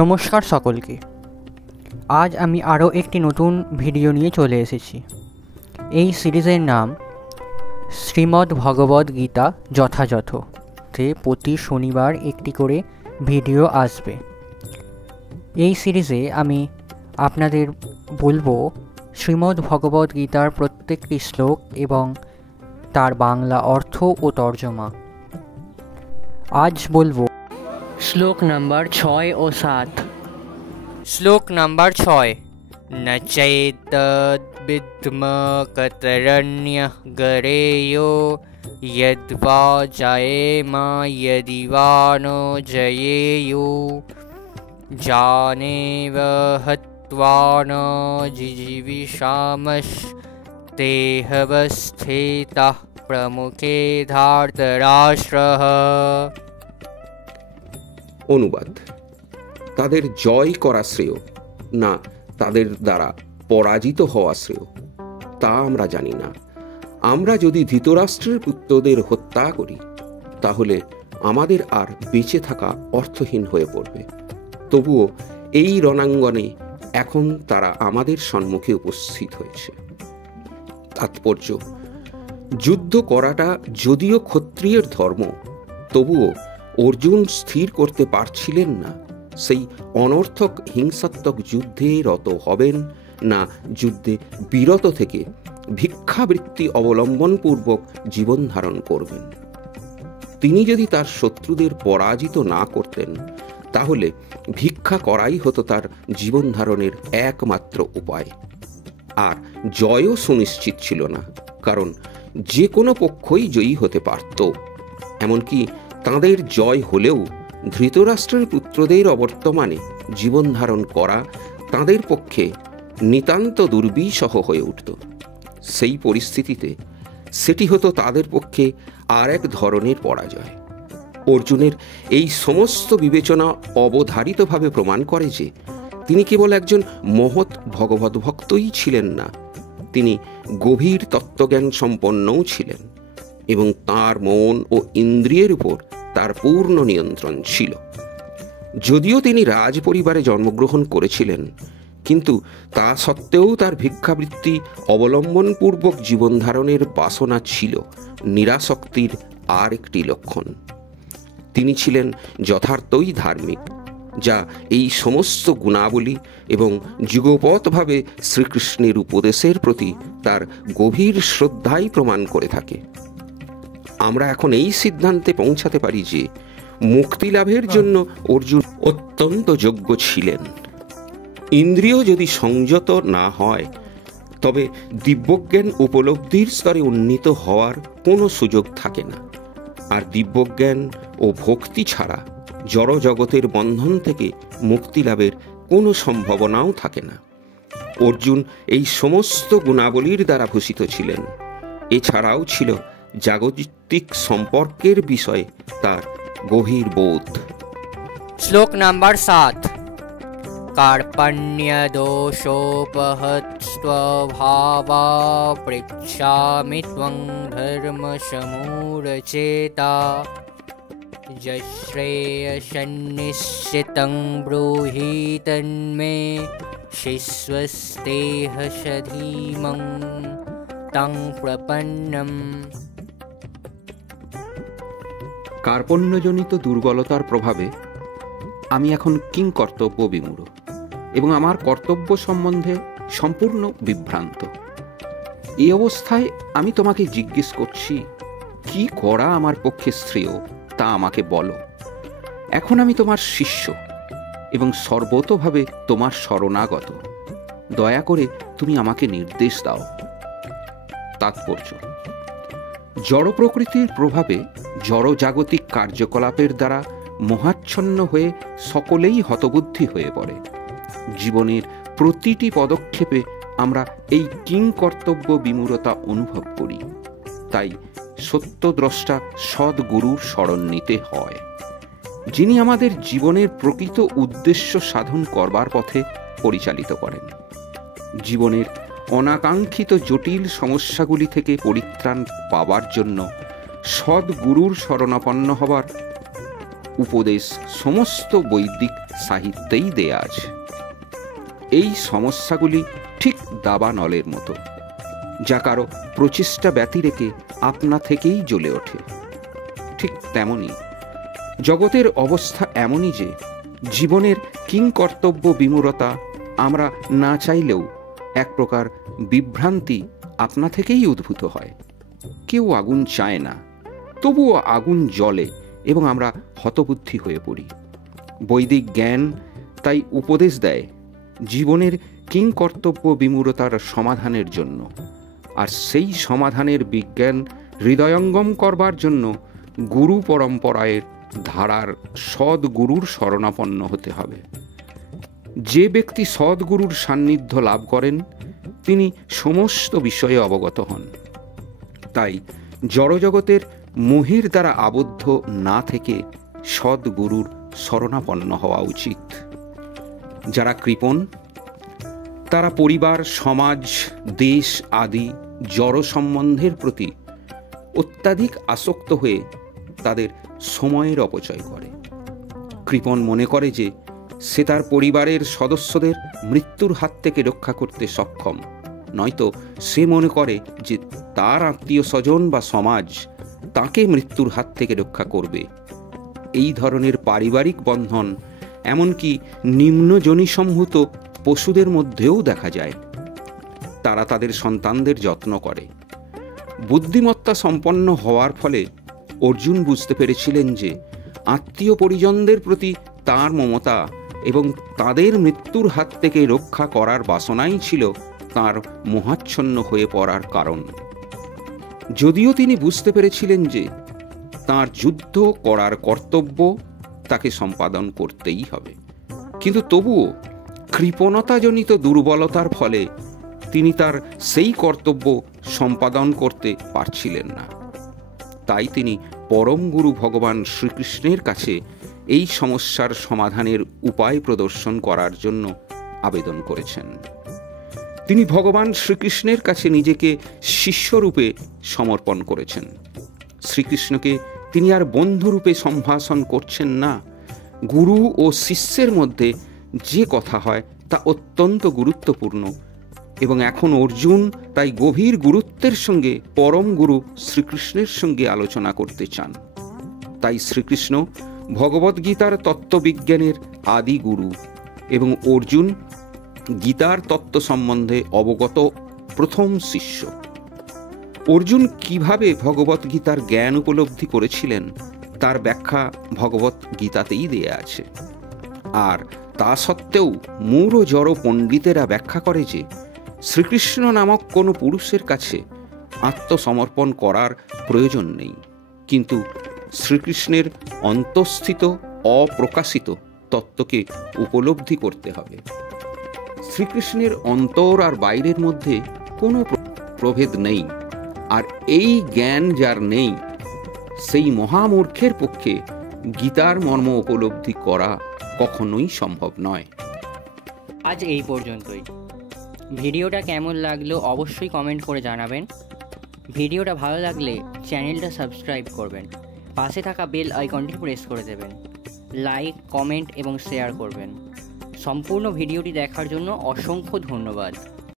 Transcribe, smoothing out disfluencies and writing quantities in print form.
নমস্কার সকলকে। আজ আমি আরও একটি নতুন ভিডিও নিয়ে চলে এসেছি। এই সিরিজের নাম শ্রীমদ্ ভগবদ্ গীতা যথাযথ। প্রতি শনিবার একটি করে ভিডিও আসবে। এই সিরিজে আমি আপনাদের বলবো শ্রীমদ্ ভগবদ্ গীতার প্রত্যেকটি শ্লোক এবং তার বাংলা অর্থ ও তর্জমা। আজ বলবো শ্লোক নাম্বার 6 ও 7। শ্লোক নাম্বার 6। ন চৈতদ্বিদ্ম কতরণ্যঃ গরেয়ো যদ্বা জয়েমা যদি বা ন জয়েয়ো জানেব হত্বা ন জিজীবিষামস্তেহবস্থিতঃ প্রমুখে ধার্তরাষ্ট্রঃ। অনুবাদ: তাদের জয় করা শ্রেয় না তাদের দ্বারা পরাজিত হওয়া শ্রেয় তা আমরা জানি না। আমরা যদি ধৃতরাষ্ট্রের পুত্রদের হত্যা করি তাহলে আমাদের আর বেঁচে থাকা অর্থহীন হয়ে পড়বে। তবুও এই রণাঙ্গনে এখন তারা আমাদের সম্মুখে উপস্থিত হয়েছে। তাৎপর্য: যুদ্ধ করাটা যদিও ক্ষত্রিয়ের ধর্ম, তবুও অর্জুন স্থির করতে পারছিলেন না সেই অনর্থক হিংসাত্মক যুদ্ধে রত হবেন না যুদ্ধে বিরত থেকে ভিক্ষাবৃত্তি অবলম্বনপূর্বক জীবন ধারণ করবেন। তিনি যদি তার শত্রুদের পরাজিত না করতেন তাহলে ভিক্ষা করাই হতো তার জীবন ধারণের একমাত্র উপায়। আর জয়ও সুনিশ্চিত ছিল না, কারণ যে কোনো পক্ষই জয়ী হতে পারত। এমনকি তাঁদের জয় হলেও ধৃতরাষ্ট্রের পুত্রদের অবর্তমানে জীবন ধারণ করা তাঁদের পক্ষে নিতান্ত দুর্বিষহ হয়ে উঠত। সেই পরিস্থিতিতে সেটি হতো তাদের পক্ষে আর এক ধরনের পরাজয়। অর্জুনের এই সমস্ত বিবেচনা অবধারিতভাবে প্রমাণ করে যে তিনি কেবল একজন মহৎ ভগবদ্ ভক্তই ছিলেন না, তিনি গভীর তত্ত্বজ্ঞান সম্পন্নও ছিলেন এবং তাঁর মন ও ইন্দ্রিয়ের উপর তার পূর্ণ নিয়ন্ত্রণ ছিল। যদিও তিনি রাজ পরিবারে জন্মগ্রহণ করেছিলেন, কিন্তু তা সত্ত্বেও তার ভিক্ষাবৃত্তি অবলম্বনপূর্বক জীবন ধারণের বাসনা ছিল নিরাসক্তির আর একটি লক্ষণ। তিনি ছিলেন যথার্থই ধার্মিক, যা এই সমস্ত গুণাবলী এবং যুগপৎভাবে শ্রীকৃষ্ণের উপদেশের প্রতি তার গভীর শ্রদ্ধাই প্রমাণ করে থাকে। আমরা এখন এই সিদ্ধান্তে পৌঁছাতে পারি যে মুক্তি লাভের জন্য অর্জুন অত্যন্ত যোগ্য ছিলেন। ইন্দ্রিয় যদি সংযত না হয় তবে দিব্যজ্ঞান উপলব্ধির স্তরে উন্নীত হওয়ার কোনো সুযোগ থাকে না। আর দিব্যজ্ঞান ও ভক্তি ছাড়া জড় জগতের বন্ধন থেকে মুক্তি লাভের কোনো সম্ভাবনাও থাকে না। অর্জুন এই সমস্ত গুণাবলীর দ্বারা ভূষিত ছিলেন। এছাড়াও ছিল জাগতিক সম্পর্কের বিষয়ে তার গভীর বোধ। শ্লোক নাম্বার 7। কার্পণ্য দোষোপহৎস্বভাবা পৃচ্ছামি ত্বং ধর্ম সমূঢ়চেতা যশ্রেয়সন্নিশ্চিতং ব্রূহি তন্মে শিষ্যস্তেহ সধীমং তং প্রপন্নম। কার্পণ্যজনিত দুর্বলতার প্রভাবে আমি এখন কিংকর্তব্য বিমূঢ় এবং আমার কর্তব্য সম্বন্ধে সম্পূর্ণ বিভ্রান্ত। এই অবস্থায় আমি তোমাকে জিজ্ঞেস করছি, কি করা আমার পক্ষে শ্রেয় তা আমাকে বলো। এখন আমি তোমার শিষ্য এবং সর্বতোভাবে তোমার শরণাগত। দয়া করে তুমি আমাকে নির্দেশ দাও। তাৎপর্য: জড় প্রকৃতির প্রভাবে জড়জাগতিক কার্যকলাপের দ্বারা মোহাচ্ছন্ন হয়ে সকলেই হতবুদ্ধি হয়ে পড়ে। জীবনের প্রতিটি পদক্ষেপে আমরা এই কিংকর্তব্য বিমূঢ়তা অনুভব করি। তাই সত্যদ্রষ্টা সদ্গুরুর শরণ নিতে হয়, যিনি আমাদের জীবনের প্রকৃত উদ্দেশ্য সাধন করবার পথে পরিচালিত করেন। জীবনের অনাকাঙ্ক্ষিত জটিল সমস্যাগুলি থেকে পরিত্রাণ পাওয়ার জন্য সদ্গুরুর শরণাপন্ন হবার উপদেশ সমস্ত বৈদিক সাহিত্যেই দেয়া আছে। এই সমস্যাগুলি ঠিক দাবানলের মতো, যা কারো প্রচেষ্টা ব্যতি রেখে আপনা থেকেই জ্বলে ওঠে। ঠিক তেমনি জগতের অবস্থা এমনই যে জীবনের কিংকর্তব্য বিমূঢ়তা আমরা না চাইলেও এক প্রকার বিভ্রান্তি আপনা থেকেই উদ্ভূত হয়। কেউ আগুন চায় না, তবুও আগুন জ্বলে এবং আমরা হতবুদ্ধি হয়ে পড়ি। বৈদিক জ্ঞান তাই উপদেশ দেয় জীবনের কিংকর্তব্য বিমূঢ়তার সমাধানের জন্য, আর সেই সমাধানের বিজ্ঞান হৃদয়ঙ্গম করবার জন্য গুরু পরম্পরায়ের ধারার সদ্গুরুর শরণাপন্ন হতে হবে। যে ব্যক্তি সদ্গুরুর সান্নিধ্য লাভ করেন তিনি সমস্ত বিষয়ে অবগত হন। তাই জড়জগতের মোহের দ্বারা আবদ্ধ না থেকে সদ্গুরুর শরণাপন্ন হওয়া উচিত। যারা কৃপণ তারা পরিবার, সমাজ, দেশ আদি জড় সম্বন্ধের প্রতি অত্যাধিক আসক্ত হয়ে তাদের সময়ের অপচয় করে। কৃপণ মনে করে যে সে তার পরিবারের সদস্যদের মৃত্যুর হাত থেকে রক্ষা করতে সক্ষম, নয়তো সে মনে করে যে তার আত্মীয় স্বজন বা সমাজ তাকে মৃত্যুর হাত থেকে রক্ষা করবে। এই ধরনের পারিবারিক বন্ধন এমনকি নিম্নজনিসম্ভূত পশুদের মধ্যেও দেখা যায়। তারা তাদের সন্তানদের যত্ন করে। বুদ্ধিমত্তা সম্পন্ন হওয়ার ফলে অর্জুন বুঝতে পেরেছিলেন যে আত্মীয় পরিজনদের প্রতি তাঁর মমতা এবং তাদের মৃত্যুর হাত থেকে রক্ষা করার বাসনাই ছিল তাঁর মোহাচ্ছন্ন হয়ে পড়ার কারণ। যদিও তিনি বুঝতে পেরেছিলেন যে তাঁর যুদ্ধ করার কর্তব্য তাকে সম্পাদন করতেই হবে, কিন্তু তবুও কৃপণতাজনিত দুর্বলতার ফলে তিনি তার সেই কর্তব্য সম্পাদন করতে পারছিলেন না। তাই তিনি পরম গুরু ভগবান শ্রীকৃষ্ণের কাছে এই সমস্যার সমাধানের উপায় প্রদর্শন করার জন্য আবেদন করেছেন। তিনি ভগবান শ্রীকৃষ্ণের কাছে নিজেকে শিষ্যরূপে সমর্পণ করেছেন। শ্রীকৃষ্ণকে তিনি আর বন্ধুরূপে সম্ভাষণ করছেন না। গুরু ও শিষ্যের মধ্যে যে কথা হয় তা অত্যন্ত গুরুত্বপূর্ণ এবং এখন অর্জুন তাই গভীর গুরুত্বের সঙ্গে পরম গুরু শ্রীকৃষ্ণের সঙ্গে আলোচনা করতে চান। তাই শ্রীকৃষ্ণ ভগবদ্গীতার তত্ত্ববিজ্ঞানের আদি গুরু এবং অর্জুন গীতার তত্ত্ব সম্বন্ধে অবগত প্রথম শিষ্য। অর্জুন কিভাবে ভগবদ্গীতার জ্ঞান উপলব্ধি করেছিলেন তার ব্যাখ্যা ভগবত গীতাতেই দেয়া আছে। আর তা সত্ত্বেও মূঢ় জড় পণ্ডিতেরা ব্যাখ্যা করে যে শ্রীকৃষ্ণ নামক কোনো পুরুষের কাছে আত্মসমর্পণ করার প্রয়োজন নেই, কিন্তু শ্রীকৃষ্ণের অন্তঃস্থিত অপ্রকাশিত তত্ত্বকে উপলব্ধি করতে হবে। শ্রীকৃষ্ণের অন্তর আর বাইরের মধ্যে কোনো প্রভেদ নেই, আর এই জ্ঞান যার নেই সেই মহামূর্খের পক্ষে গীতার মর্ম উপলব্ধি করা কখনোই সম্ভব নয়। আজ এই পর্যন্তই। ভিডিওটা কেমন লাগলো অবশ্যই কমেন্ট করে জানাবেন। ভিডিওটা ভালো লাগলে চ্যানেলটা সাবস্ক্রাইব করবেন, পাশে থাকা বেল আইকনটি প্রেস করে দেবেন, লাইক, কমেন্ট এবং শেয়ার করবেন। সম্পূর্ণ ভিডিওটি দেখার জন্য অসংখ্য ধন্যবাদ।